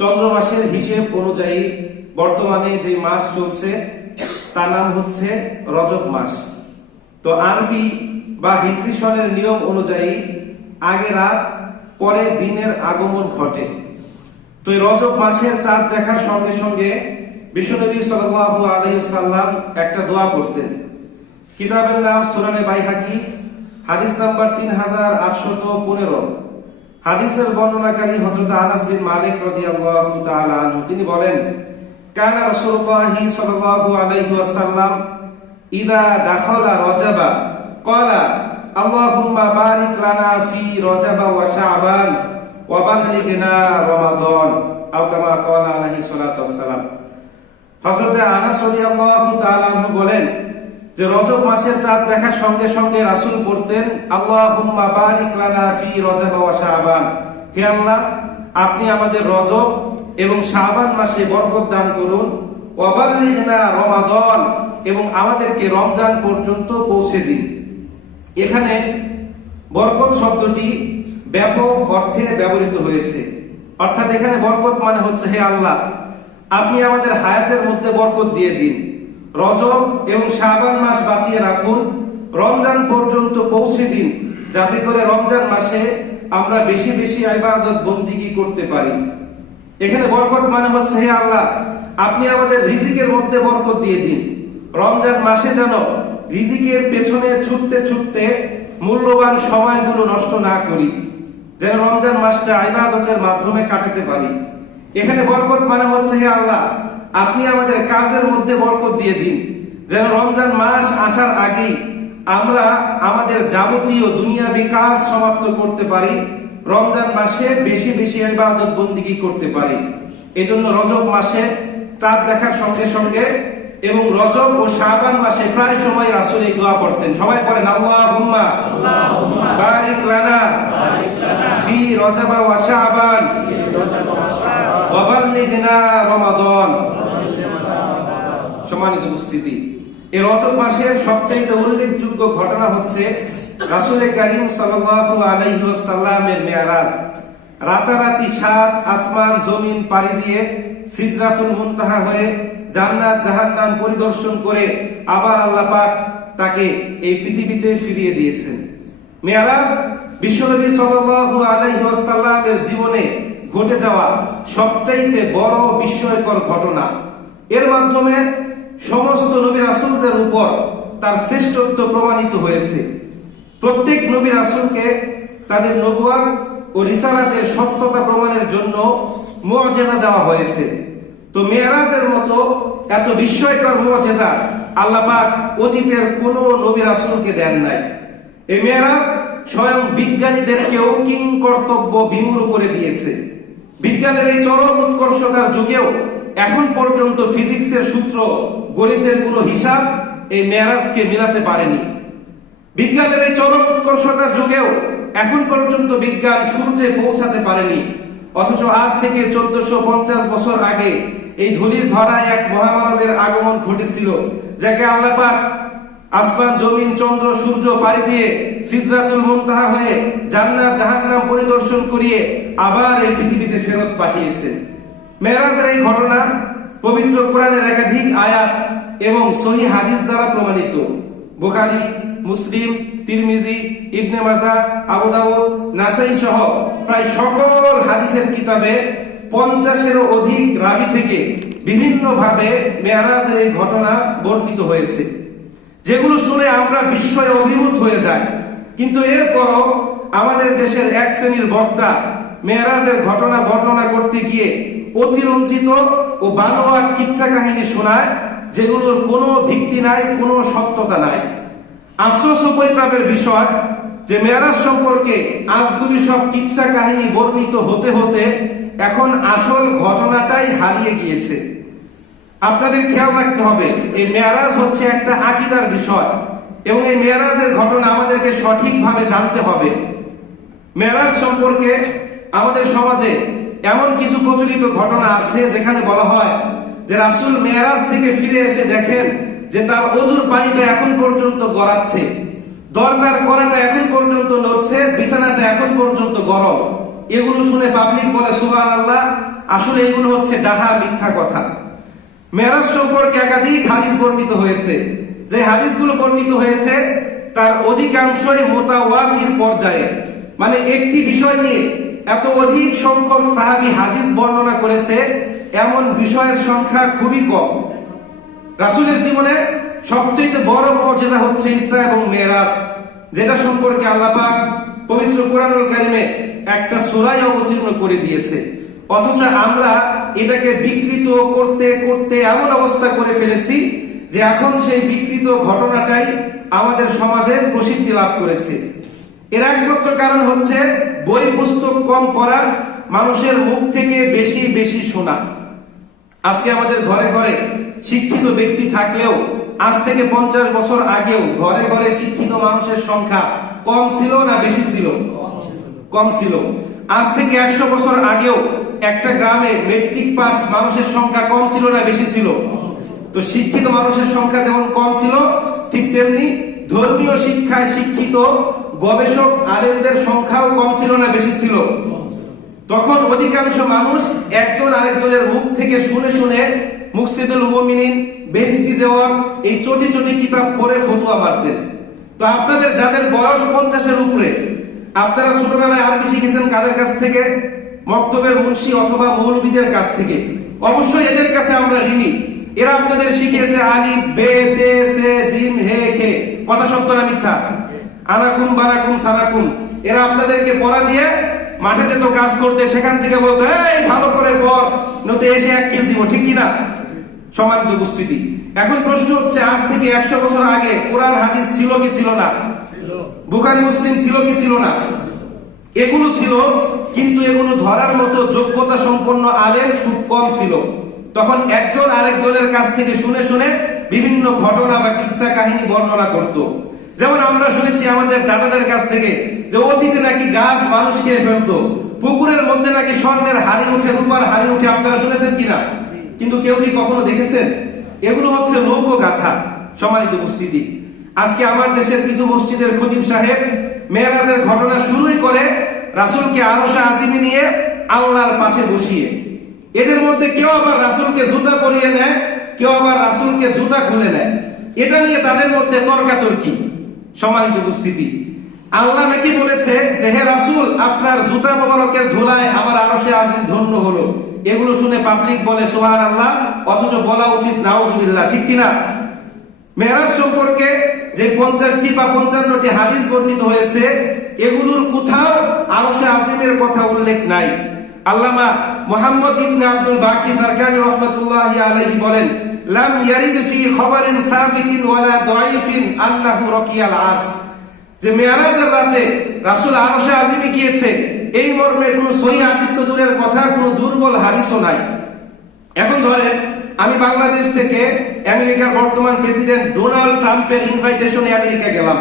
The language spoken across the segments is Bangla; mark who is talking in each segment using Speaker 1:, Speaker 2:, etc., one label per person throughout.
Speaker 1: চন্দ্রমাসের হিসেব অনুযায়ী বর্তমানে যে মাস চলছে, তার নাম হচ্ছে রজব মাস। তো আরবি বা হিজরি নিয়ম অনুযায়ী আগে রাত, পরে দিনের আগমন ঘটে। তো রজব মাসের চাঁদ দেখার সঙ্গে সঙ্গে বিশ্বনবী সাল্লাল্লাহু আলাইহি সাল্লাম একটা দোয়া পড়তেন। কিতাবের নাম সুনানে বাইহাকি, হাদিস নাম্বার তিন হাজার আটশত পনেরো। হাদিসের বর্ণনাকারী হযরত আনাস বিন মালিক রাদিয়াল্লাহু তাআলা আনহু, তিনি বলেন, কানা রাসূলুল্লাহি সাল্লাল্লাহু আলাইহি ওয়াসাল্লাম ইদা দাখালা রজাবা, ক্বালা, আল্লাহুম্মা বারিক লানা ফি রজাবা ওয়া শাবান ওয়া বাল্লিগনা রমাদান। আও কামা ক্বালা আলাইহি সাল্লাতু ওয়াসসালাম। হযরত আনাস রাদিয়াল্লাহু তাআলা আনহু বলেন যে রজব মাসের চাঁদ দেখার সঙ্গে সঙ্গে রাসূল ওয়া শাবান। হে আল্লাহ, আপনি আমাদের রজব এবং শাবান মাসে বরকত দান করুন। রমাদান এবং আমাদেরকে রমজান পর্যন্ত পৌঁছে দিন। এখানে বরকত শব্দটি ব্যাপক অর্থে ব্যবহৃত হয়েছে। অর্থাৎ এখানে বরকত মানে হচ্ছে, হে আল্লাহ, আপনি আমাদের হায়াতের মধ্যে বরকত দিয়ে দিন। রজব এবং শাবান মাস বাঁচিয়ে রাখুন। রমজান পর্যন্ত পৌঁছে দিন। যাতে করে রমজান মাসে আমরা বেশি বেশি ইবাদত বন্দিগি করতে পারি। এখানে বরকত মানে হচ্ছে, হে আল্লাহ, আপনি আমাদের রিজিকের মধ্যে বরকত দিয়ে দিন। রমজান মাসে যেন রিজিকের পেছনে ছুটতে ছুটতে মূল্যবান সময়গুলো নষ্ট না করি। যেন রমজান মাসটা ইবাদতের মাধ্যমে কাটাতে পারি। এখানে বরকত মানে হচ্ছে, হে আল্লাহ আপনি আমাদের কাজের মধ্যে বরকত দিয়ে দিন। যেন রমজান মাস আসার আগেই আমরা আমাদের যাবতীয় দুনিয়াবি কাজ সমাপ্ত করতে পারি রমজান মাসে বেশি বেশি ইবাদত বন্দিগি করতে পারি। এজন্য রজব মাসে চাঁদ দেখার সঙ্গে সঙ্গে এবং রজব ও শাবান মাসে প্রায় সময় রাসূল এই দোয়া পড়তেন। সবাই পড়েন আল্লাহুম্মা বারিক লানা ফি রজব ওয়া শাবান ওয়া বাল্লিগনা রমাদান। সম্মানিত উপস্থিতি। এই রজব মাসের সবচাইতে উল্লেখযোগ্য ঘটনা হচ্ছে রাসূল করিম সাল্লাল্লাহু আলাইহি ওয়াসাল্লামের মেরাজ রাতারাতি সাত আসমান জমিন পাড়ি দিয়ে সিদরাতুল মুনতাহা হয়ে জান্নাত জাহান্নাম পরিদর্শন করে আবার আল্লাহ পাক তাকে এই পৃথিবীতে ফিরিয়ে দিয়েছেন। মেয়ারাজ বিশ্বনবী সাল্লাল্লাহু আলাইহি ওয়াসাল্লামের জীবনে ঘটে যাওয়া সবচাইতে বড় বিস্ময়কর ঘটনা। এর মাধ্যমে সমস্ত নবী রাসূলদের উপর তার শ্রেষ্ঠত্ব প্রমাণিত হয়েছে। প্রত্যেক নবী রাসূলকে তাদের নবুয়াত ও রিসালাতের সত্যতা প্রমাণের জন্য মুআজিজা দেওয়া হয়েছে। তো মেয়েরাজের মতো এত বিস্ময়কর মুআজিজা আল্লাহ পাক অতীতের কোন নবী রাসূলকে দেন নাই। এই মেয়েরাজ স্বয়ং বিজ্ঞানীদেরকেও কিং কর্তব্য বিমূর করে দিয়েছে। বিজ্ঞানের এই চরম উৎকর্ষতার যুগেও এখন পর্যন্ত ফিজিক্সের সূত্র গণিতের কোনো হিসাব এই মেয়ারাজকে মিলাতে পারেনি। বিজ্ঞানের এই চরম উৎকর্ষতার যুগেও এখন পর্যন্ত বিজ্ঞান সূর্যে পৌঁছাতে পারেনি। অথচ আজ থেকে চোদ্দশো পঞ্চাশ বছর আগে এই ধুলির ধরায় এক মহামানবের আগমন ঘটেছিল, যাকে আল্লাপাক আসমান, জমিন, চন্দ্র, সূর্য পাড়ি দিয়ে সিদ্রাতুল মুনতাহা হয়ে জান্নাত, জাহান্নাম পরিদর্শন করিয়ে আবার এই পৃথিবীতে ফেরত পাঠিয়েছেন মেরাজের এই ঘটনা, পবিত্র কোরআনের একাধিক আয়াত এবং সহি হাদিস দ্বারা প্রমাণিত। বুখারী, মুসলিম, তিরমিজি, ইবনে মাজা, আবু দাউদ, নাসাই সহ প্রায় সকল হাদিসের কিতাবে পঞ্চাশেরও অধিক রাবি থেকে বিভিন্ন ভাবে মেয়ারাজের এই ঘটনা বর্ণিত হয়েছে। যেগুলো শুনে আমরা বিস্ময়ে অভিভূত হয়ে যাই। কিন্তু এরপরও আমাদের দেশের এক শ্রেণির বক্তা মেয়ারাজের ঘটনা বর্ণনা করতে গিয়ে অতিরঞ্জিত ও বানোয়াট কিচ্ছা কাহিনী শোনায়, যেগুলোর কোনো ভিত্তি নাই, কোনো সত্যতা নাই। আফসোস পরিতাপের বিষয় যে মেয়ারাজ সম্পর্কে আজগুবি সব কিচ্ছা কাহিনী বর্ণিত হতে হতে এখন আসল ঘটনাটাই হারিয়ে গিয়েছে। আপনাদের খেয়াল রাখতে হবে, এই মেয়ারাজ হচ্ছে একটা আকিদার বিষয় এবং এই মেয়ারাজের ঘটনা আমাদেরকে সঠিকভাবে জানতে হবে। মেয়ারাজ সম্পর্কে আমাদের সমাজে এমন কিছু প্রচলিত ঘটনা আছে যেখানে বলা হয় যে রাসুল মেয়ারাজ থেকে ফিরে এসে দেখেন যে তার অজুর পানিটা এখন পর্যন্ত গড়াচ্ছে, দরজার কড়াটা এখন পর্যন্ত নড়ছে, বিছানাটা এখন পর্যন্ত গরম। এগুলো শুনে পাবলিক বলে সুবান আল্লাহ আসলে এগুলো হচ্ছে ডাহা, মিথ্যা কথা। মেরাজ সম্পর্কে একাধিক হাদিস বর্ণিত হয়েছে। যে হাদিসগুলো বর্ণিত হয়েছে, তার অধিকাংশই মোতাওয়াতির পর্যায়ে। মানে একটি বিষয় নিয়ে এত অধিক সংখ্যক সাহাবি হাদিস বর্ণনা করেছে, এমন বিষয়ের সংখ্যা খুবই কম। রাসূলের জীবনে সবচেয়ে বড় মর্যাদা হচ্ছে ইসরা এবং মেরাজ যেটা সম্পর্কে আল্লাহ পাক পবিত্র কোরআনুল কারিমে একটা সূরাই অবতীর্ণ করে দিয়েছে। অথচ আমরা এটাকে বিকৃত করতে করতে এমন অবস্থা করে ফেলেছি যে এখন সেই বিকৃত ঘটনাটাই আমাদের সমাজে প্রসিদ্ধি লাভ করেছে। এর একমাত্র কারণ হচ্ছে বই পুস্তক কম পড়া, মানুষের মুখ থেকে বেশি বেশি শোনা। আজকে আমাদের ঘরে ঘরে শিক্ষিত ব্যক্তি থাকলেও, আজ থেকে পঞ্চাশ বছর আগেও ঘরে ঘরে শিক্ষিত মানুষের সংখ্যা কম ছিল না বেশি ছিল? কম ছিল। আজ থেকে একশো বছর আগেও একটা গ্রামে মেট্রিক পাস মানুষের সংখ্যা কম ছিল না বেশি ছিল? তো শিক্ষিত মানুষের সংখ্যা যেমন কম ছিল, ঠিক তেমনি ধর্মীয় শিক্ষায় শিক্ষিত গবেষক আলেমদের সংখ্যাও কম ছিল না, বেশি ছিল? তখন অধিকাংশ মানুষ একজন আরেকজনের মুখ থেকে শুনে শুনে মুকসিদুল মুমিনিন বেহস্তি জেওয়ার এই চটি চটি কিতাব পড়ে ফতুয়া মারতেন তো আপনাদের যাদের বয়স পঞ্চাশের উপরে, আপনারা ছোটবেলায় আরবি শিখেছেন কাদের কাছ থেকে? মক্তবের মুন্সি অথবা মৌলবীদের কাছ থেকে। অবশ্যই এদের কাছে আমরা ঋণী। এরা আপনাদের শিখিয়েছে আলি বে, তে, সে, জিম, হে, খে। কথা না মিথ্যা? আনাকুম বানাকুম সারাকুম এরা আপনাদেরকে পড়া দিয়ে মাঠে যেত কাজ করতে সেখান থেকে বলতো এই ভালো করে পর নদী এসে এক কিল দিব। ঠিক কিনা? সম্মানিত উপস্থিতি। এখন প্রশ্ন হচ্ছে আজ থেকে একশো বছর আগে কোরআন হাদিস ছিল কি ছিল না? বুখারি মুসলিম ছিল কি ছিল না? এগুলো ছিল কিন্তু এগুলো ধরার মতো যোগ্যতা সম্পন্ন আলেম খুব কম ছিল। তখন একজন আরেকজনের কাছ থেকে শুনে শুনে বিভিন্ন ঘটনা বা কিচ্ছা কাহিনী বর্ণনা করত। যেমন আমরা শুনেছি আমাদের দাদাদের কাছ থেকে যে অতীতে নাকি গাছ মানুষ খেয়ে ফেলতো, পুকুরের মধ্যে নাকি স্বর্ণের হাড়ি উঠে, রূপার হাড়ি উঠে, আপনারা শুনেছেন কিনা? কিন্তু কেউ কি কখনো দেখেছেন? এগুলো হচ্ছে লোকগাথা সমানিত উপস্থিতি। আজকে আমার দেশের কিছু মসজিদের খতিব সাহেব মেয়েরাজের ঘটনা শুরুই করে রাসুলকে আরশা আজিমি নিয়ে আল্লাহর পাশে বসিয়ে। এদের মধ্যে কেউ আবার রাসুলকে জুতা পরিয়ে নেয়, কেউ আবার রাসুলকে জুতা খুলে নেয়। এটা নিয়ে তাদের মধ্যে তর্কাতর্কি। সম্মানিত উপস্থিতি। আল্লাহ নাকি বলেছে যে, হে রাসুল, আপনার জুতা মোবারকের ধুলায় আমার আরশে আজিম ধন্য হলো। এগুলো শুনে পাবলিক বলে সোহান আল্লাহ অথচ বলা উচিত নাউজুবিল্লাহ। ঠিক কিনা? মেরাজ সম্পর্কে যে পঞ্চাশটি বা পঞ্চান্নটি হাদিস বর্ণিত হয়েছে, এগুলোর কোথাও আরশে আজিমের কথা উল্লেখ নাই। আল্লামা মোহাম্মদ ইবনে আব্দুল বাকি সরকারি রহমতুল্লাহ আলাইহি বলেন লাম ইয়ারিদ ফি খবরিন সাবিতিন ওয়ালা দাইফিন আল্লাহু রাকিয়াল আরশ। যে মেয়ারাজের রাতে রাসূল আরশে আজিমে গিয়েছে, এই মর্মে কোনো সহি হাদিস দূরের কথা, কোনো দুর্বল হাদিসও নাই। এখন ধরেন, আমি বাংলাদেশ থেকে আমেরিকার বর্তমান প্রেসিডেন্ট ডোনাল্ড ট্রাম্পের ইনভাইটেশনে আমেরিকা গেলাম।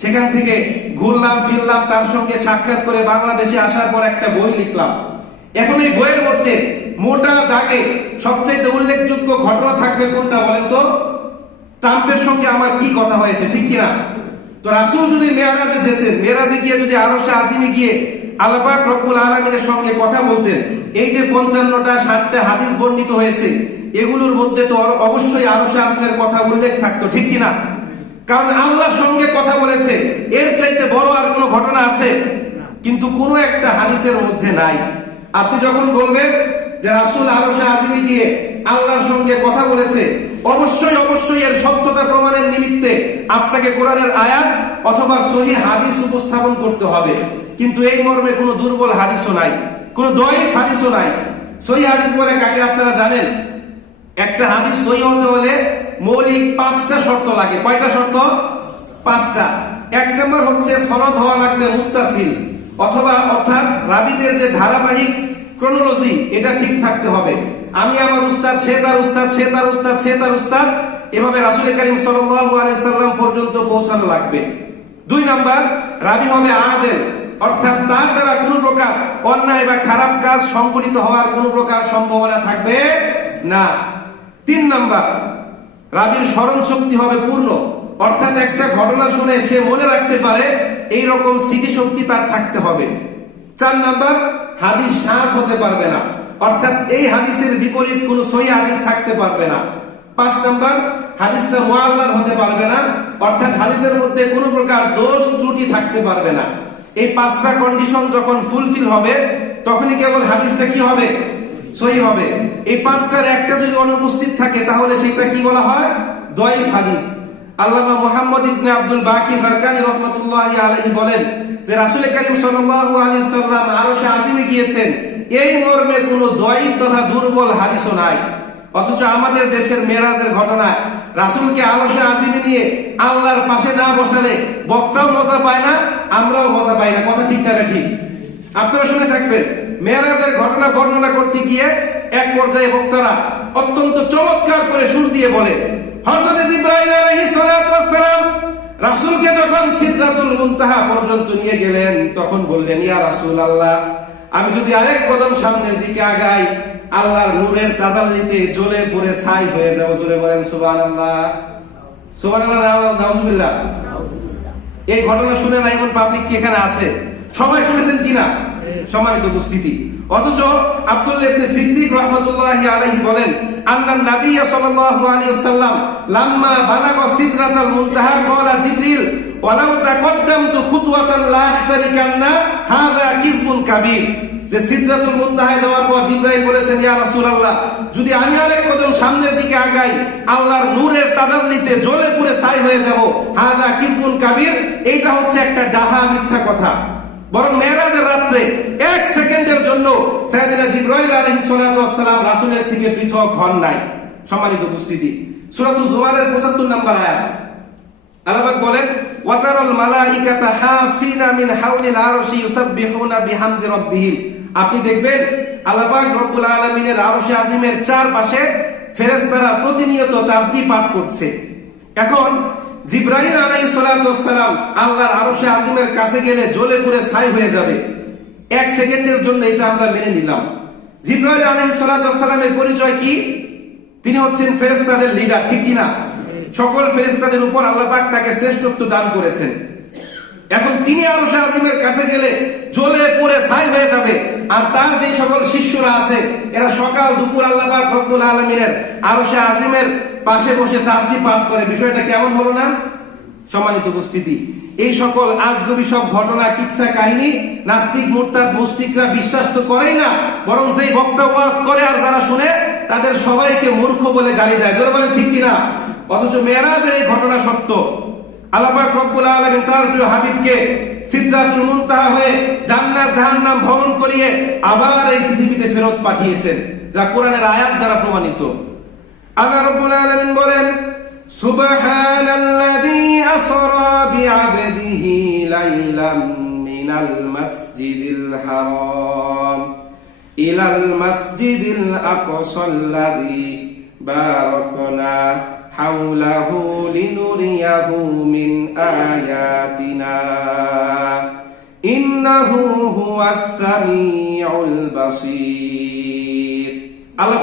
Speaker 1: সেখান থেকে ঘুরলাম, ফিরলাম, তার সঙ্গে সাক্ষাৎ করে বাংলাদেশে আসার পর একটা বই লিখলাম। এখন এই বইয়ের মধ্যে মোটা দাগে সবচাইতে উল্লেখযোগ্য ঘটনা থাকবে কোনটা বলেন তো? ট্রাম্পের সঙ্গে আমার কি কথা হয়েছে, ঠিক কিনা? তো রাসুল যদি মেয়ারাজে যেতেন, মেয়ারাজে গিয়ে যদি আরও সে আজিমে গিয়ে আল্লাপাক রব্বুল আলমিনের সঙ্গে কথা বলতেন, এই যে পঞ্চান্নটা, ষাটটা হাদিস বর্ণিত হয়েছে, এগুলোর মধ্যে তো অবশ্যই আরও সে আজিমের কথা উল্লেখ থাকতো, ঠিক কিনা? কারণ আল্লাহর সঙ্গে কথা বলেছে, এর চাইতে বড় আর কোনো ঘটনা আছে? কিন্তু কোনো একটা হাদিসের মধ্যে নাই। আপনি যখন বলবেন যে রাসুল আরশে আজিমে গিয়ে আল্লাহর সঙ্গে কথা বলেছে, অবশ্যই অবশ্যই এর সত্যতা প্রমাণের নিমিত্তে আপনাকে কোরআনের আয়াত অথবা সহি হাদিস উপস্থাপন করতে হবে। কিন্তু এই মর্মে কোনো দুর্বল হাদিসও নাই, কোনো দয়ীফ হাদিসও নাই। সহি হাদিস বলে কাকে আপনারা জানেন? একটা হাদিস সহি হতে হলে মৌলিক পাঁচটা শর্ত লাগে। কয়টা শর্ত? পাঁচটা। এক নম্বর হচ্ছে সনদ হওয়া লাগবে মুত্তাসিল, অথবা অর্থাৎ রাবিদের যে ধারাবাহিক ক্রোনোলজি এটা ঠিক থাকতে হবে। আমি আমার উস্তাদ, সে তার উস্তাদ, সে তার উস্তাদ, সে তার উস্তাদ, এভাবে রাসুল করিম সাল্লাম পর্যন্ত পৌঁছানো লাগবে। দুই নাম্বার, রাবি হবে আদেল, অর্থাৎ তার দ্বারা কোনো প্রকার অন্যায় বা খারাপ কাজ সংঘটিত হওয়ার কোনো প্রকার সম্ভাবনা থাকবে না। তিন নাম্বার, রাবির স্মরণ শক্তি হবে পূর্ণ, অর্থাৎ একটা ঘটনা শুনে সে মনে রাখতে পারে, এই রকম স্মৃতিশক্তি তার থাকতে হবে। চার নাম্বার, হাদিস শ্বাস হতে পারবে না। অর্থাৎ এই হাদিসের বিপরীত কোন সহি হাদিস থাকতে পারবে না। পাঁচ নাম্বার, হাদিসটা মোয়াল্লার হতে পারবে না। অর্থাৎ হাদিসের মধ্যে কোনো প্রকার দোষ ত্রুটি থাকতে পারবে না। এই পাঁচটা কন্ডিশন যখন ফুলফিল হবে, তখনই কেবল হাদিসটা কি হবে? সহি হবে। এই পাঁচটার একটা যদি অনুপস্থিত থাকে, তাহলে সেটা কি বলা হয়? দয়ফ হাদিস। আল্লামা মোহাম্মদ ইবনে আব্দুল বাকি জারকানি রহমতুল্লাহ আলাইহি বলেন যে রাসুল করিম সাল্লাম আরশে আজিমে গিয়েছেন, এই মর্মে কোনো দয়ফ তথা দুর্বল হাদিসও নাই। অথচ আমাদের দেশের মেরাজের ঘটনায় রাসূলকে আরশে আজিমে নিয়ে আল্লাহর পাশে না বসালে বক্তাও মজা পায় না, আমরাও মজা পাই না। কথা ঠিক না ঠিক আপনারা শুনে থাকবেন মেয়েরাজের ঘটনা বর্ণনা করতে গিয়ে এক পর্যায়ে বক্তারা অত্যন্ত চমৎকার করে সুর দিয়ে বলে, হযরত ইব্রাহিম আলাইহিস সালাম রাসূলকে যখন সিদরাতুল মুনতাহা পর্যন্ত নিয়ে গেলেন, তখন বললেন, ইয়া রাসুল আল্লাহ আমি যদি আরেক কদম সামনের দিকে আগাই, আল্লাহর নূরের তাজাল্লিতে জ্বলে পড়ে ছাই হয়ে যাব। জোরে বলেন, সুবহানাল্লাহ। সুবহানাল্লাহ নাউজুবিল্লাহ। এই ঘটনা শুনে না পাবলিক কি এখানে আছে? সবাই শুনেছেন কিনা? সম্মানিত উপস্থিতি। অথচ আব্দুল্লাহ ইবনে সিদ্দিক রাহমাতুল্লাহি আলাইহি বলেন, আন্নান নবী সাল্লাল্লাহু আলাইহি ওয়াসাল্লাম লাম্মা বালাগা সিদরাতাল মুনতাহা ক্বালা জিবরিল, ওয়ালাউ তাকদ্দামতু খুতওয়াতান লা আহতারিকান্না, হাযা কিসবুন কাবীর। যে সিদরাতুল মুনতাহায় যাওয়ার পর জিব্রাইল বলেছেন, ইয়া রাসূলুল্লাহ, যদি আমি আরেক কদম সামনের দিকে আগাই, আল্লাহর নূরের তাজাল্লিতে জ্বলে পুড়ে ছাই হয়ে যাব হাদা কিসবুন কাবীর, এইটা হচ্ছে একটা ডাহা মিথ্যা কথা। বরং মেয়েরাজের রাত্রে এক সেকেন্ডের জন্য সাইয়েদনা জিব্রাইল ওয়াস সালাম রাসূলের থেকে পৃথক হন নাই। সম্মানিত উপস্থিতি। সূরাতুজ জুমারের 75 নম্বর আয়াত। আল্লাহ বলেন, ওয়াতারাল মালাইকাতা হাফিনা মিন হাওলিল আরশি ইউসাব্বিহুনা বিহামদি রাব্বিহিম। আপনি দেখবেন আল্লাহ পাক রব্বুল আলামিনের আরশে আজিমের চারপাশে ফেরেশতারা প্রতিনিয়ত তাসবিহ পাঠ করছে। এখন সালাতু ওয়াস সালাম আল্লাহর আরশে আজিমের কাছে গেলে জ্বলে পুড়ে ছাই হয়ে যাবে। এক সেকেন্ডের জন্য এটা আমরা মেনে নিলাম। জিব্রাইল আলাইহিস সালাতু ওয়াস সালামের পরিচয় কি? তিনি হচ্ছেন ফেরেস্তাদের লিডার ঠিক কিনা? সকল ফেরেশতাদের উপর আল্লাহ পাক তাকে শ্রেষ্ঠত্ব দান করেছেন। এখন তিনি আরও আজিমের কাছে গেলে জ্বলে পড়ে ছাই হয়ে যাবে। আর তার যে সকল শিষ্যরা আছে, এরা সকাল দুপুর আল্লাহ পাক রব্বুল আলমিনের আরও আজিমের পাশে বসে তাসবি পাঠ করে। বিষয়টা কেমন হলো না? সম্মানিত উপস্থিতি। এই সকল আজগবি সব ঘটনা, কিচ্ছা, কাহিনী নাস্তিক, মুরতাদ মুস্তিকরা বিশ্বাস তো করেই না, বরং সেই বক্তা ওয়াজ করে আর যারা শুনে তাদের সবাইকে মূর্খ বলে গালি দেয়। জোরে বলেন, ঠিক কিনা? অথচ মেয়েরাজের এই ঘটনা সত্য। আল্লাপাক রব্বুল আলামিন তার প্রিয় হাবিবকে সিদ্ধাতুল মুনতাহা হয়ে জান্নাত, জাহান্নাম ভ্রমণ করিয়ে আবার এই পৃথিবীতে ফেরত পাঠিয়েছেন, যা কোরআনের আয়াত দ্বারা প্রমাণিত। আল্লাহ রব্বুল আলামিন বলেন, সুবহানাল্লাযী আসরা বিআবদিহি লাইলাম মিনাল মাসজিদিল হারাম, ইলাল মাসজিদিল আকসাল্লাযী বারাকনা হাওলাহু লিনুরিয়াহু মিন আয়াতিনা, ইন্নাহু হুয়াস সামিউল বাসীর। আল্লাহ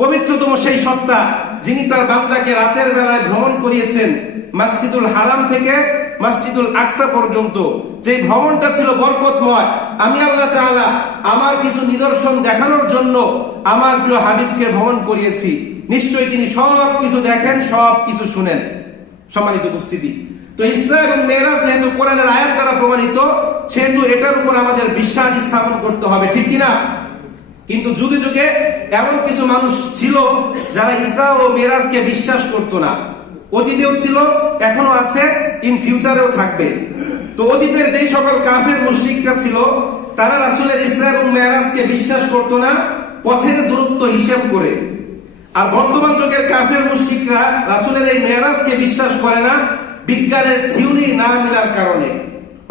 Speaker 1: পবিত্রতম সেই সত্তা যিনি তার বান্দাকে রাতের বেলায় ভ্রমণ করিয়েছেন মসজিদুল হারাম থেকে মসজিদুল আকসা পর্যন্ত। যে ভ্রমণটা ছিল বরকতময়। আমি আল্লাহ তাআলা আমার কিছু নিদর্শন দেখানোর জন্য আমার প্রিয় হাবিবকে ভ্রমণ করিয়েছি। নিশ্চয়ই তিনি সব কিছু দেখেন, সব কিছু শুনেন। সম্মানিত উপস্থিতি। তো ইসরা এবং মেয়েরাজ যেহেতু কোরআনের আয়াত দ্বারা প্রমাণিত, সেহেতু এটার উপর আমাদের বিশ্বাস স্থাপন করতে হবে, ঠিক কিনা? কিন্তু যুগে যুগে এমন কিছু মানুষ ছিল যারা ইসরা ও মেরাজকে বিশ্বাস করতো না। অতীতেও ছিল এখনও আছে, ইন ফিউচারেও থাকবে। তো অতীতের যেই সকল কাফের মুশরিকরা ছিল, তারা রাসূলের ইসরা এবং মেরাজকে বিশ্বাস করতো না, পথের দূরত্ব হিসাব করে। আর বর্তমান যুগের কাফের মুশরিকরা রাসুলের এই মেরাজকে বিশ্বাস করে না, বিজ্ঞানের থিওরি না মিলার কারণে।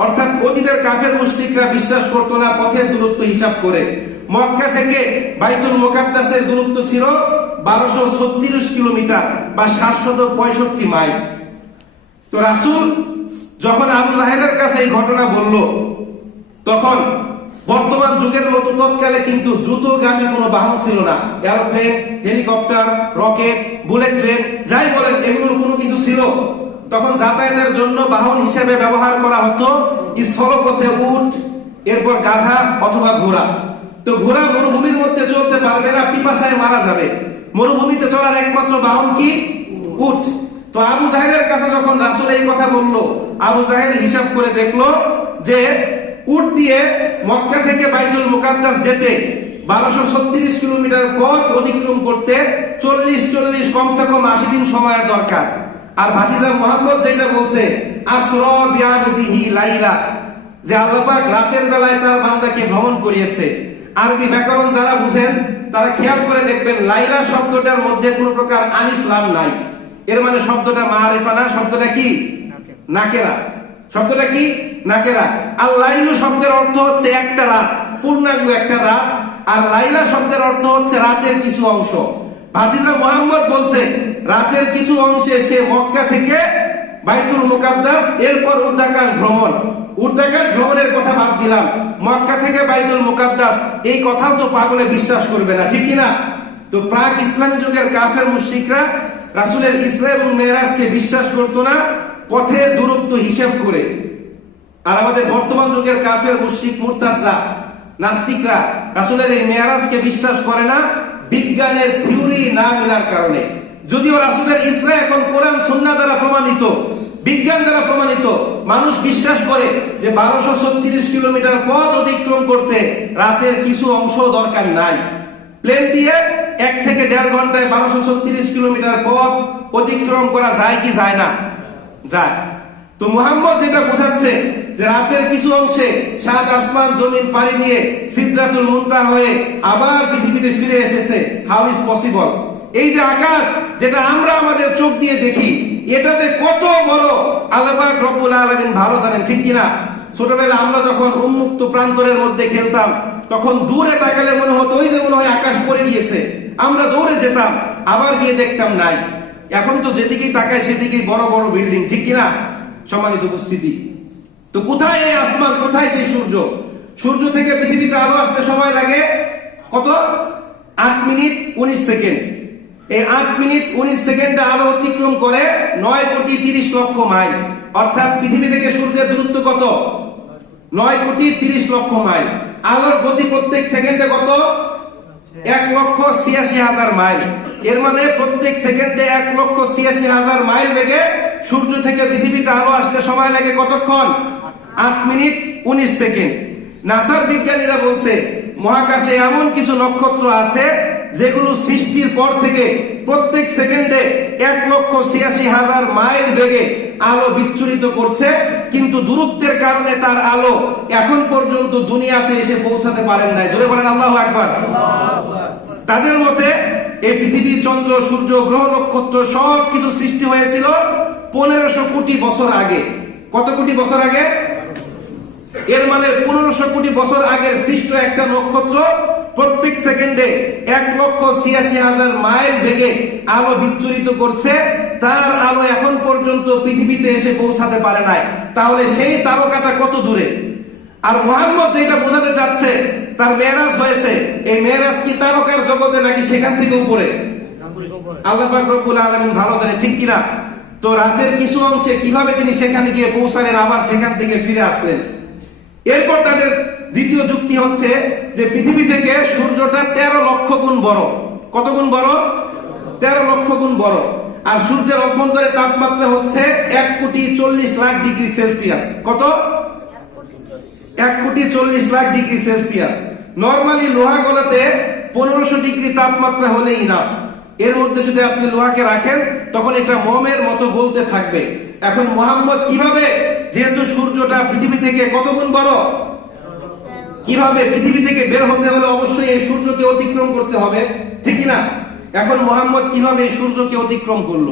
Speaker 1: অর্থাৎ অতীতের কাফের মুশরিকরা বিশ্বাস করতো না, পথের দূরত্ব হিসাব করে। মক্কা থেকে বাইতুল মোকাদ্দাসের দূরত্ব ছিল বারোশো ছত্রিশ কিলোমিটার বা সাতশত পঁয়ষট্টি মাইল। তো রাসুল যখন আবু জাহেলের কাছে এই ঘটনা বলল, তখন বর্তমান যুগের মতো তৎকালে কিন্তু দ্রুতগামী কোনো বাহন ছিল না। Aeroplane, helicopter, rocket, bullet train, যাই বলেন, এগুলোর কোনো কিছু ছিল। তখন যাতায়াতের জন্য বাহন হিসেবে ব্যবহার করা হতো স্থলপথে উট এরপর গাধা অথবা ঘোড়া। তো ঘোড়া মরুভূমির মধ্যে চলতে পারবে না, পিপাসায় মারা যাবে। মরুভূমিতে চলার একমাত্র বাহন কি? উট। তো আবু জাহেলের কাছে যখন রাসুল এই কথা বলল, আবু জাহেল হিসাব করে দেখল যে উট দিয়ে মক্কা থেকে বাইতুল মুকাদ্দাস যেতে বারোশো ছত্রিশ কিলোমিটার পথ অতিক্রম করতে চল্লিশ চল্লিশ, কমসে কম আশি দিন সময়ের দরকার। আর ভাতিজা মোহাম্মদ যেটা বলছে, আসর বিয়াবদিহি লাইলা যে আল্লাপাক রাতের বেলায় তার বান্দাকে ভ্রমণ করিয়েছে। আরবি ব্যাকরণ যারা বুঝেন, তারা খেয়াল করে দেখবেন লাইলা শব্দটার মধ্যে কোনো প্রকার আলিফ, লাম নাই। এর মানে শব্দটা মারিফা না, শব্দটা কি? নাকেরা। শব্দটা কি? নাকেরা। আর লাইলু শব্দের অর্থ হচ্ছে একটা রাত, পূর্ণাঙ্গ একটা রাত। আর লাইলা শব্দের অর্থ হচ্ছে রাতের কিছু অংশ। ভাতিজা মোহাম্মদ বলছে, রাতের কিছু অংশে সে মক্কা থেকে বাইতুল মুকাদ্দাস, এরপর উদ্দাকার ভ্রমণ। উদ্দাকার ভ্রমণের কথা বাদ দিলাম। মক্কা থেকে বাইতুল মুকাদ্দাস। এই কথাও তো পাগলে বিশ্বাস করবে না, ঠিক কিনা? তো প্রাক ইসলামী যুগের কাফের মুশরিকরা রাসূলের ইসরা এবং মেয়েরাজকে বিশ্বাস করতো না, পথের দূরত্ব হিসাব করে। আর আমাদের বর্তমান যুগের কাফের মুশরিক মুরতাদরা, নাস্তিকরা রাসুলের এই মেয়ারাজকে বিশ্বাস করে না বিজ্ঞানের থিওরি না মিলার কারণে। যদিও রাসূলের ইসরা এখন কোরআন সুন্নাহ দ্বারা প্রমাণিত বিজ্ঞান দ্বারা প্রমাণিত। মানুষ বিশ্বাস করে যে বারোশো ছত্রিশ কিলোমিটার পথ অতিক্রম করতে রাতের কিছু অংশ দরকার নাই। প্লেন দিয়ে এক থেকে দেড় ঘন্টায় বারোশো ছত্রিশ কিলোমিটার পথ অতিক্রম করা যায় কি যায় না? যায়। তো মোহাম্মদ যেটা বোঝাচ্ছে যে রাতের কিছু অংশে সাত আসমান জমিন পাড়ি দিয়ে সিদ্ধাতুল মুন্তা হয়ে আবার পৃথিবীতে ফিরে এসেছে হাউ ইজ পসিবল এই যে আকাশ, যেটা আমরা আমাদের চোখ দিয়ে দেখি, এটা যে কত বড় আল্লাপাক রব্বুল আলমিন ভালো জানেন, ঠিক কিনা? ছোটবেলা আমরা যখন উন্মুক্ত প্রান্তরের মধ্যে খেলতাম, তখন দূরে তাকালে মনে হতো, ওই যে মনে হয় আকাশ পড়ে গিয়েছে। আমরা দৌড়ে যেতাম, আবার গিয়ে দেখতাম নাই। এখন তো যেদিকেই তাকায় সেদিকেই বড় বড় বিল্ডিং, ঠিক কিনা? সম্মানিত উপস্থিতি। তো কোথায় এই আসমান, কোথায় সেই সূর্য? সূর্য থেকে পৃথিবীতে আলো আসতে সময় লাগে কত? আট মিনিট, উনিশ সেকেন্ড। এই আট মিনিট উনিশ সেকেন্ডে আলো অতিক্রম করে নয় কোটি তিরিশ লক্ষ মাইল। অর্থাৎ পৃথিবী থেকে সূর্যের দূরত্ব কত? নয় কোটি তিরিশ লক্ষ মাইল। আলোর গতি প্রত্যেক সেকেন্ডে কত? এক লক্ষ ছিয়াশি হাজার মাইল। এর মানে প্রত্যেক সেকেন্ডে এক লক্ষ ছিয়াশি হাজার মাইল বেগে সূর্য থেকে পৃথিবীতে আলো আসতে সময় লাগে কতক্ষণ? আট মিনিট উনিশ সেকেন্ড। নাসার বিজ্ঞানীরা বলছে, মহাকাশে এমন কিছু নক্ষত্র আছে যেগুলো সৃষ্টির পর থেকে প্রত্যেক সেকেন্ডে এক লক্ষ ছিয়াশি হাজার মাইল বেগে আলো বিচ্ছুরিত করছে, কিন্তু দূরত্বের কারণে তার আলো এখন পর্যন্ত দুনিয়াতে এসে পৌঁছাতে পারেন নাই। জোরে বলেন, আল্লাহ আকবার। তাদের মতে, এই পৃথিবী, চন্দ্র, সূর্য, গ্রহ, নক্ষত্র সব কিছু সৃষ্টি হয়েছিল পনেরোশো কোটি বছর আগে। কত কোটি বছর আগে? এর মানে পনেরোশো কোটি বছর আগের সৃষ্ট একটা নক্ষত্র প্রত্যেক সেকেন্ডে এক লক্ষ ছিয়াশি হাজার মাইল বেগে আলো বিচ্ছুরিত করছে। তার আলো এখন পর্যন্ত পৃথিবীতে এসে পৌঁছাতে পারে নাই। তাহলে সেই তারকাটা কত দূরে? আর মোহাম্মদ যেটা বোঝাতে চাচ্ছে, তার মেয়েরাজ হয়েছে। এই মেয়েরাজ কি তারকার জগতে নাকি সেখান থেকে উপরে? আল্লাহ রব্বুল আলামিন ভালো জানে, ঠিক কিনা? তো রাতের কিছু অংশে কীভাবে তিনি সেখানে গিয়ে পৌঁছালেন, আবার সেখান থেকে ফিরে আসলেন? এরপর তাদের দ্বিতীয় যুক্তি হচ্ছে যে পৃথিবী থেকে সূর্যটা তেরো লক্ষ গুণ বড়। কত গুণ বড়? তেরো লক্ষ গুণ বড়। আর সূর্যের অভ্যন্তরে তাপমাত্রা হচ্ছে এক কোটি চল্লিশ লাখ ডিগ্রি সেলসিয়াস। কত? এক কোটি চল্লিশ লাখ ডিগ্রি সেলসিয়াস। নর্মালি লোহা গলাতে পনেরোশো ডিগ্রি তাপমাত্রা হলে ইনাফ। এর মধ্যে যদি আপনি লোহাকে রাখেন, তখন এটা মোমের মতো গলতে থাকবে। এখন মোহাম্মদ কীভাবে, যেহেতু সূর্যটা পৃথিবী থেকে কত গুণ বড়? কীভাবে পৃথিবী থেকে বের হতে হলে অবশ্যই এই সূর্যকে অতিক্রম করতে হবে, ঠিক না এখন মোহাম্মদ কীভাবে এই সূর্যকে অতিক্রম করল?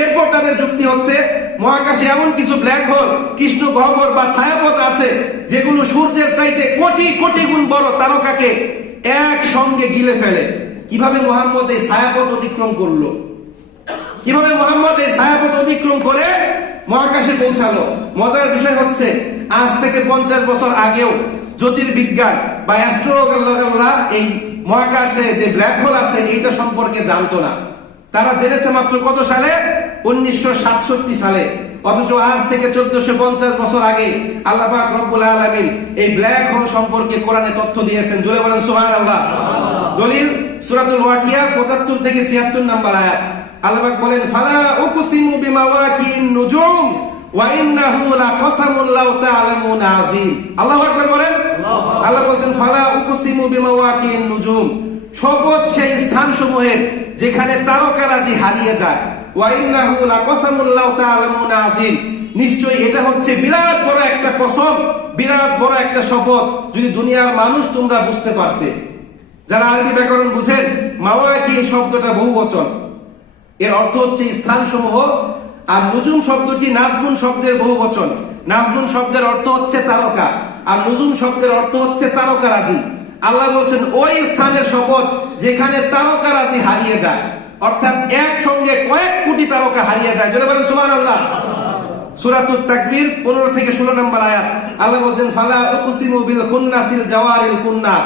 Speaker 1: এরপর তাদের যুক্তি হচ্ছে, মহাকাশে এমন কিছু ব্ল্যাক হোল কৃষ্ণ গহ্বর বা ছায়াপথ আছে, যেগুলো সূর্যের চাইতে কোটি কোটি গুণ বড় তারকাকে একসঙ্গে গিলে ফেলে। কীভাবে মোহাম্মদ এই ছায়াপথ অতিক্রম করল? কীভাবে মোহাম্মদ এই ছায়াপথ অতিক্রম করে? মহাকাশে পৌঁছালো। মজার বিষয় হচ্ছে, আজ থেকে পঞ্চাশ বছর আগেও জ্যোতির্বিজ্ঞান বা অ্যাস্ট্রোলগাররা এই মহাকাশে যে ব্ল্যাক হোল আছে, এইটা সম্পর্কে জানতো না। তারা জেনেছে মাত্র কত সালে? উনিশশো সাতষট্টি সালে। অথচ আজ থেকে চোদ্দশো পঞ্চাশ বছর আগে আল্লাহ রব্বুল আলমিন এই ব্ল্যাক হোল সম্পর্কে কোরআনে তথ্য দিয়েছেন। জুড়ে বলেন সুহান আল্লাহ দলিল, সুরাতুল ওয়াকিয়া, পঁচাত্তর থেকে ছিয়াত্তর নাম্বার আয়াত। আল্লাহ বলেন ফালা উকসিমু বিমাওয়াকিন নুজুম ওয়া ইন্নাহু লাকাসামুন লাউ তা'লামুন আযীম। আল্লাহু আকবার বলেন আল্লাহ বলেন ফালা উকসিমু বিমাওয়াকিন নুজুম শপথ সেই স্থানসমূহের যেখানে তারকারাজি হারিয়ে যায়। ওয়া ইন্নাহু লাকাসামুন লাউ তা'লামুন আযীম। নিশ্চয়ই এটা হচ্ছে বিরাট বড় একটা কসম বিরাট বড় একটা শপথ যদি দুনিয়ার মানুষ তোমরা বুঝতে পারতে। যারা আরবি ব্যাকরণ বুঝেন মাওয়াকি এই শব্দটা বহু বচন এর অর্থ হচ্ছে স্থানসমূহ আর নুজুম শব্দটি নাজমুন শব্দের বহু বচন নাজমুন শব্দের অর্থ হচ্ছে তারকা আর নুজুম শব্দের অর্থ হচ্ছে তারকারাজি। আল্লাহ বলছেন, ওই স্থানের শপথ যেখানে তারকারাজি হারিয়ে যায়। অর্থাৎ একসঙ্গে কয়েক কোটি তারকা হারিয়ে যায়। যদি বলেন সুমান আল্লাহ তাকবীর 15 থেকে 16 নম্বর আয়াত। আল্লাহ বলেন ফালা খুন্নাসিল জাওয়ারিল কুন্নাত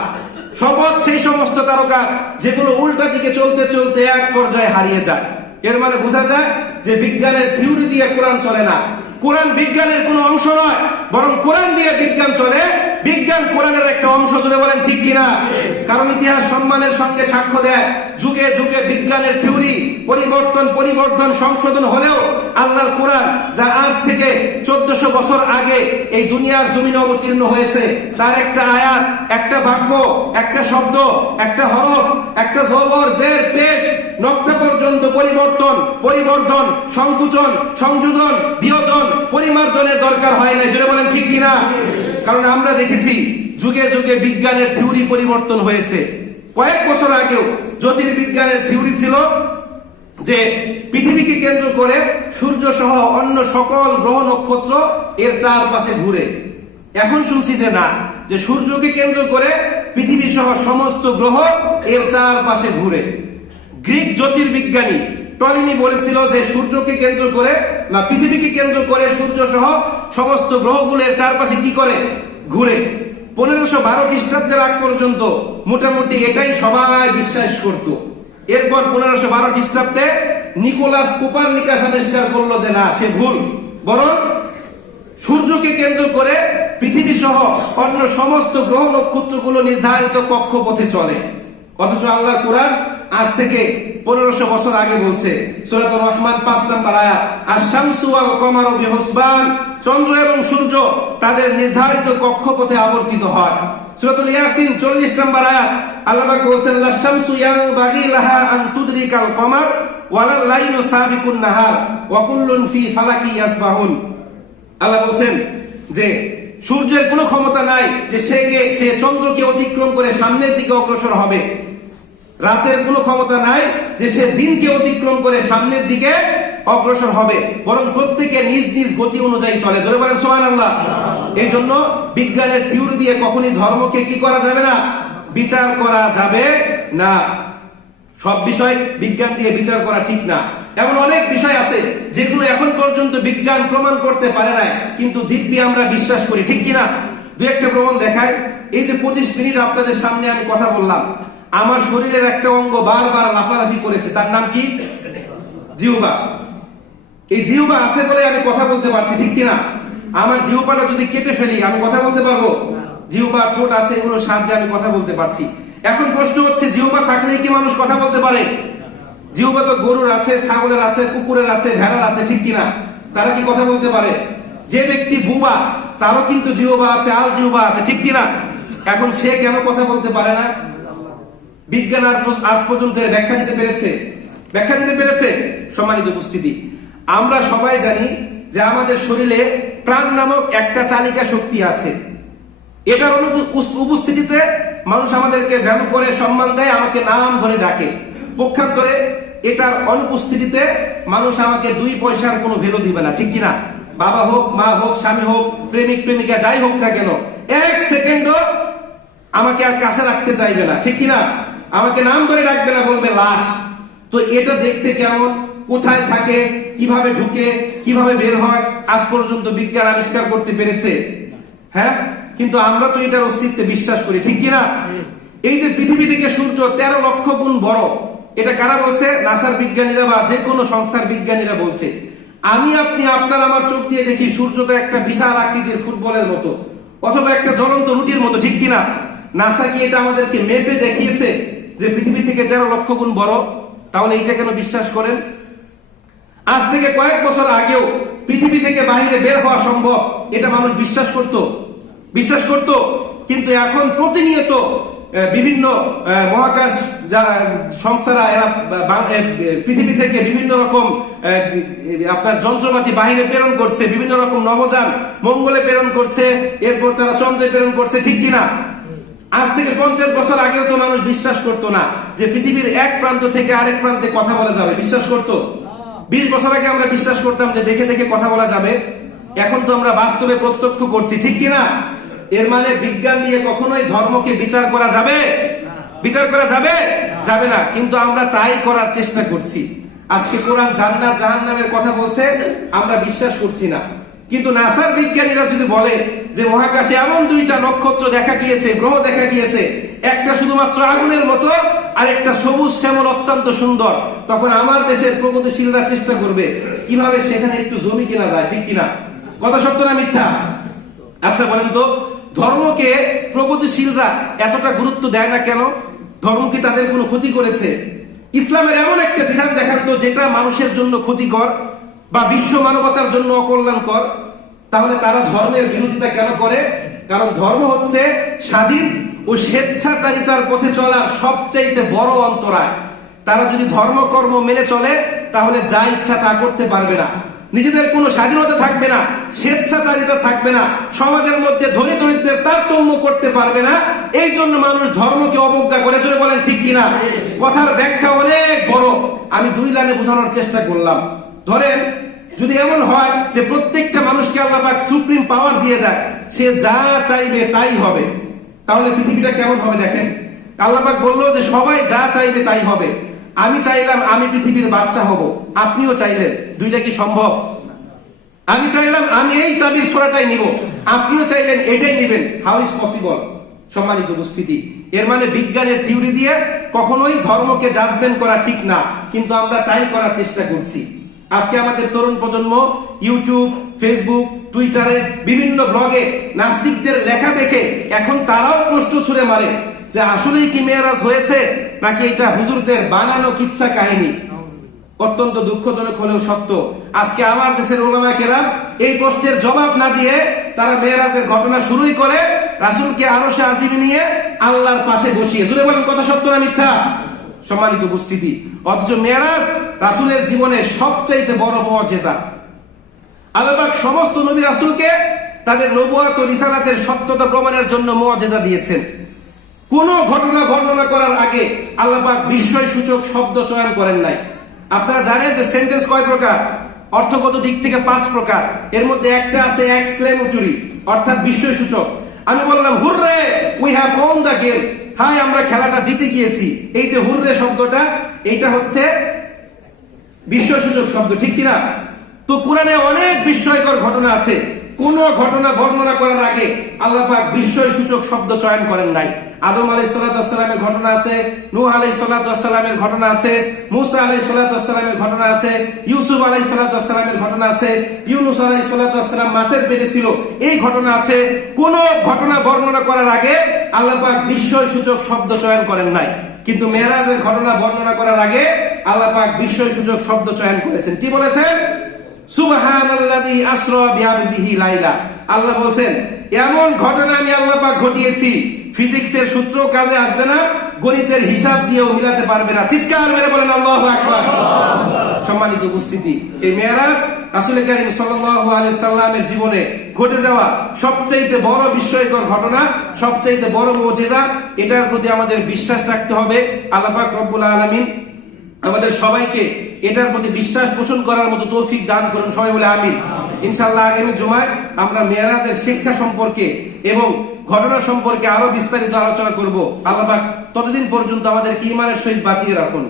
Speaker 1: শপথ সেই সমস্ত তারকা যেগুলো উল্টা দিকে চলতে চলতে এক পর্যায়ে হারিয়ে যায়। এর মানে বোঝা যায় যে বিজ্ঞানের থিওরি দিয়ে কোরআন চলে না। কোরআন বিজ্ঞানের কোনো অংশ নয়, বরং কোরআন দিয়ে বিজ্ঞান চলে। বিজ্ঞান কোরআনের একটা অংশ জুড়ে বলেন, ঠিক কিনা? কারণ ইতিহাস সম্মানের সঙ্গে সাক্ষ্য দেয়, যুগে যুগে বিজ্ঞানের থিওরি, পরিবর্তন পরিবর্তন সংশোধন হলেও আল্লাহর কোরআন যা আজ থেকে চোদ্দশো বছর আগে এই দুনিয়ার জমিনে অবতীর্ণ হয়েছে, তার একটা আয়াত একটা বাক্য, একটা শব্দ, একটা হরফ, একটা জবর, জের, পেশ নক্তা পর্যন্ত পরিবর্তন পরিবর্তন সংকুচন, সংযোজন, বিয়োজন, পরিমার্জনের দরকার হয় না যেটা বলেন, ঠিক কিনা? কারণ আমরা দেখেছি যুগে যুগে বিজ্ঞানের থিওরি পরিবর্তন হয়েছে। কয়েক বছর আগেও জ্যোতির্বিজ্ঞানের থিওরি ছিল যে পৃথিবীকে কেন্দ্র করে সূর্য সহ অন্য সকল গ্রহ নক্ষত্র এর চারপাশে ঘুরে। এখন শুনছি যে না যে সূর্যকে কেন্দ্র করে পৃথিবী সহ সমস্ত গ্রহ এর চারপাশে ঘুরে। গ্রিক জ্যোতির্বিজ্ঞানী টলিনি বলেছিল যে সূর্যকে কেন্দ্র করে না পৃথিবীকে কেন্দ্র করে সূর্য সহ সমস্ত গ্রহগুলোর চারপাশে কি করে? ঘুরে। পনেরোশো বারো খ্রিস্টাব্দের আগ পর্যন্ত মোটামুটি এটাই সবাই বিশ্বাস করত। এরপর পনেরোশো বারো খ্রিস্টাব্দে নিকোলাস কুপার কুপারনিকাস আবিষ্কার করল যে না, সে ভুল। বরং সূর্যকে কেন্দ্র করে পৃথিবী সহ অন্য সমস্ত গ্রহ নক্ষত্রগুলো নির্ধারিত কক্ষপথে চলে। অথচ আল্লাহর কোরআন আজ থেকে পনেরোশো বছর আগে বলছে সুরাত রহমান পাঁচ নাম্বার আয়াত আর শামসু কমার চন্দ্র এবং সূর্য তাদের নির্ধারিত কক্ষপথে আবর্তিত হয়। ইয়াসিন চল্লিশ আল্লাহ বলছেন ইয়াসবাহুন। আল্লাহ বলছেন যে সূর্যের কোনো ক্ষমতা নাই যে সে সে চন্দ্রকে অতিক্রম করে সামনের দিকে অগ্রসর হবে। রাতের কোনো ক্ষমতা নাই যে সে দিনকে অতিক্রম করে সামনের দিকে অগ্রসর হবে। বরং প্রত্যেকে নিজ নিজ গতি অনুযায়ী চলে। জোরে বলেন সোমান আল্লাহ এই জন্য বিজ্ঞানের থিওরি দিয়ে কখনই ধর্মকে কি করা যাবে না? বিচার করা যাবে না। সব বিষয় বিজ্ঞান দিয়ে বিচার করা ঠিক না। এমন অনেক বিষয় আছে যেগুলো এখন পর্যন্ত বিজ্ঞান প্রমাণ করতে পারে না কিন্তু দিব্যি আমরা বিশ্বাস করি, ঠিক কিনা? দু একটা প্রমাণ দেখায় এই যে পঁচিশ মিনিট আপনাদের সামনে আমি কথা বললাম, আমার শরীরের একটা অঙ্গ বারবার লাফালাফি করেছে, তার নাম কি? জিহুবা। এই জিহুবা আছে বলে আমি কথা বলতে পারছি, ঠিক কিনা? আমার জিহুবাটা যদি কেটে ফেলি, আমি কথা বলতে পারব? জিহুবা ঠোঁট আছে, এগুলো সাহায্যে আমি কথা বলতে পারছি। এখন প্রশ্ন হচ্ছে, জিহুবা থাকলেই কি মানুষ কথা বলতে পারে? জিহুবা তো গরুর আছে, ছাগলের আছে, কুকুরের আছে, ভেড়ার আছে, ঠিক কিনা? তারা কি কথা বলতে পারে? যে ব্যক্তি বুবা, তারও কিন্তু জিহবা আছে, আল জিহুবা আছে, ঠিক কিনা? এখন সে কেন কথা বলতে পারে না? বিজ্ঞান আজ পর্যন্ত ব্যাখ্যা দিতে পেরেছে। ব্যাখ্যা দিতে পেরেছে সম্মানিত উপস্থিতি। আমরা সবাই জানি যে আমাদের শরীরে প্রাণ নামক একটা চালিকা শক্তি আছে। এটার অনুপ- উস- উপস্থিতিতে মানুষ আমাদেরকে ভ্যালু করে সম্মান দেয়, আমাকে নাম ধরে ডাকে। পক্ষান্তরে এটার অনুপস্থিতিতে মানুষ আমাকে দুই পয়সার কোনো ভ্যালু দিবে না, ঠিক কিনা? বাবা হোক, মা হোক, স্বামী হোক, প্রেমিক, প্রেমিকা, যাই হোক না কেন, এক সেকেন্ডও আমাকে আর কাছে রাখতে চাইবে না, ঠিক কিনা? আমাকে নাম ধরে রাখবে না, বলবে লাশ। তো এটা দেখতে কেমন? কোথায় থাকে? কীভাবে ঢুকে? কীভাবে বের হয়? আজ পর্যন্ত বিজ্ঞান আবিষ্কার করতে পেরেছে। হ্যাঁ? কিন্তু আমরা তো এটার অস্তিত্বে বিশ্বাস করি, ঠিক কিনা? এই যে পৃথিবী থেকে সূর্য তেরো লক্ষ গুণ বড়, এটা কারা বলছে? নাসার বিজ্ঞানীরা বা যে কোনো সংস্থার বিজ্ঞানীরা বলছে। আমি, আপনি, আপনার, আমার চোখ দিয়ে দেখি সূর্যটা একটা বিশাল আকৃতির ফুটবলের মতো, অথবা একটা জ্বলন্ত রুটির মতো, ঠিক কিনা? নাসা কি এটা আমাদেরকে মেপে দেখিয়েছে যে পৃথিবী থেকে তেরো লক্ষ গুণ বড়? তাহলে এইটা কেন বিশ্বাস করেন? আজ থেকে কয়েক বছর আগেও পৃথিবী থেকে বাইরে বের হওয়া সম্ভব, এটা মানুষ বিশ্বাস করত। বিশ্বাস করত, কিন্তু এখন প্রতিনিয়ত বিভিন্ন মহাকাশ সংস্থারা এরা পৃথিবী থেকে বিভিন্ন রকম আপনার যন্ত্রপাতি বাহিরে প্রেরণ করছে, বিভিন্ন রকম নবযান মঙ্গলে প্রেরণ করছে, এরপর তারা চন্দ্রে প্রেরণ করছে, ঠিক কিনা? আজ থেকে পঞ্চাশ বছর আগেও তো মানুষ বিশ্বাস করতো না যে পৃথিবীর এক প্রান্ত থেকে আরেক প্রান্তে কথা বলা যাবে। বিশ্বাস করতো? বিশ বছর আগে আমরা বিশ্বাস করতাম যে দেখে দেখে কথা বলা যাবে। এখন তো আমরা বাস্তবে প্রত্যক্ষ করছি, ঠিক কিনা? এর মানে বিজ্ঞান দিয়ে কখনোই ধর্মকে বিচার করা যাবে? বিচার করা যাবে? যাবে না। কিন্তু আমরা তাই করার চেষ্টা করছি। আজকে কোরআন জান্নাত জাহান্নামের কথা বলছে, আমরা বিশ্বাস করছি না। কিন্তু নাসার বিজ্ঞানীরা যদি বলে যে মহাকাশে এমন দুইটা নক্ষত্র দেখা গিয়েছে, গ্রহ দেখা গিয়েছে, একটা শুধুমাত্র আগুনের মতো, আর একটা সবুজ শ্যামল অত্যন্ত সুন্দর, তখন আমার দেশের প্রগতিশীলরা চেষ্টা করবে কীভাবে সেখানে একটু জমি কেনা যায়, ঠিক কিনা? কথা সত্য না মিথ্যা? আচ্ছা বলেন তো ধর্মকে প্রগতিশীলরা এতটা গুরুত্ব দেয় না কেন? ধর্ম কি তাদের কোনো ক্ষতি করেছে? ইসলামের এমন একটা বিধান দেখান তো, যেটা মানুষের জন্য ক্ষতিকর বা বিশ্ব মানবতার জন্য অকল্যাণকর। তাহলে তারা ধর্মের বিরোধিতা কেন করে? কারণ ধর্ম হচ্ছে স্বাধীন ও স্বেচ্ছাচারিতার পথে চলার সবচাইতে বড় অন্তরায়। তারা যদি ধর্মকর্ম মেনে চলে, তাহলে যা ইচ্ছা তা করতে পারবে না। নিজেদের কোনো স্বাধীনতা থাকবে না, স্বেচ্ছাচারিতা থাকবে না, সমাজের মধ্যে ধনী দরিদ্রের তারতম্য করতে পারবে না, এই জন্য মানুষ ধর্মকে অবজ্ঞা করে। চলে বলেন, ঠিক কিনা? কথার ব্যাখ্যা অনেক বড়। আমি দুই লাইনে বোঝানোর চেষ্টা করলাম। ধরেন, যদি এমন হয় যে প্রত্যেকটা মানুষকে আল্লাহ সুপ্রিম পাওয়ার দিয়ে দেয়, সে যা চাইবে তাই হবে। তাহলে পৃথিবীটা কেমন হবে দেখেন? আল্লাহ বলল যে সবাই যা চাইবে তাই হবে। আমি চাইলাম আমি পৃথিবীর বাদশা হব। আপনিও চাইলেন, দুইটা কি সম্ভব? আমি চাইলাম আমি এই চাবির ছোড়াটাই নিব। আপনিও চাইলেন এটাই নেবেন। হাউ ইজ পসিবল সম্মানিত উপস্থিতি, এর মানে বিজ্ঞানের থিওরি দিয়ে কখনোই ধর্মকে জাজমেন্ট করা ঠিক না, কিন্তু আমরা তাই করার চেষ্টা করছি। আজকে আমাদের তরুণ প্রজন্ম ইউটিউব, ফেসবুক, টুইটারে, বিভিন্ন ব্লগে নাস্তিকদের লেখা দেখে এখন তারাও প্রশ্ন ছুড়ে মারে যে আসলেই কি মেয়েরাজ হয়েছে? নাকি এটা হুজুরদের বানানো কিচ্ছা কাহিনী? অত্যন্ত দুঃখজনক হলেও সত্য। আজকে আমার দেশের ওলামা কেরাম এই প্রশ্নের জবাব না দিয়ে তারা মেয়েরাজের ঘটনা শুরুই করে, রাসুলকে আরও সে আজিমি নিয়ে আল্লাহর পাশে বসিয়ে। জুড়ে বলেন, কথা সত্য না মিথ্যা? সম্মানিত উপস্থিতি। অথচ মেয়েরাজ রাসুলের জীবনে সবচাইতে বড় মজেজা আল্লাহবাক সমস্ত নবী রাসুলকে তাদের নবুয়াত রিসালাতের সত্যতা প্রমাণের জন্য মজেজা দিয়েছেন। কোন ঘটনা বর্ণনা করার আগে আল্লাপাক বিস্ময় সূচক শব্দ চয়ন করেন নাই। আপনারা জানেন যে সেন্টেন্স কয় প্রকার? অর্থগত দিক থেকে পাঁচ প্রকার। এর মধ্যে একটা আছে এক্সক্লেমেটরি অর্থাৎ বিস্ময় সূচক। আমি বললাম, hurray we have won the game high আমরা খেলাটা জিতে গিয়েছি। এই যে হুররে শব্দটা, এইটা হচ্ছে বিস্ময়সূচক শব্দ, ঠিক কিনা? তো কোরআনে অনেক বিস্ময়কর ঘটনা আছে। কোন ঘটনা বর্ণনা করার আগে আল্লাহ পাক বিস্ময় সূচক শব্দ চয়ন করেন নাই। আদম আলাই সালাতামের ঘটনা আছে, নূহ আলাই সালাতামের ঘটনা আছে, মুসা আলাই সালাতামের ঘটনা আছে, ইউসুফ আলাই সালাতামের ঘটনা আছে, ইউনুস আলাই সালাতাম মাসের পেটে ছিল। এই ঘটনা আছে, কোন ঘটনা বর্ণনা করার আগে আল্লাহ পাক বিস্ময় সূচক শব্দ চয়ন করেন নাই। কিন্তু মেয়েরাজের ঘটনা বর্ণনা করার আগে আল্লাহ পাক বিস্ময় সূচক শব্দ চয়ন করেছেন। কি বলেছেন? আল্লাহ এমন ঘটনা আমি সূত্র কাজে আসবে না, গণিতের হিসাব দিয়েও মিলাতে পারবে না। চিৎকার মেরে বলেন, আল্লাহু সম্মানিত উপস্থিতি, এই মেয়েরাজ সাল্লামের জীবনে ঘটে যাওয়া সবচাইতে বড় বিস্ময়কর ঘটনা, সবচাইতে বড় মুজিজা, এটার প্রতি আমাদের বিশ্বাস রাখতে হবে। আল্লাহ পাক রব্বুল আলামিন আমাদের সবাইকে এটার প্রতি বিশ্বাস পোষণ করার মতো তৌফিক দান করুন। সবাই বলে আমিন। ইনশাল্লাহ আগামী জুমায় আমরা মেয়েরাজের শিক্ষা সম্পর্কে এবং ঘটনা সম্পর্কে আরও বিস্তারিত আলোচনা করব। আল্লাহ ততদিন পর্যন্ত আমাদেরকে ইমানের সহিত বাঁচিয়ে রাখুন।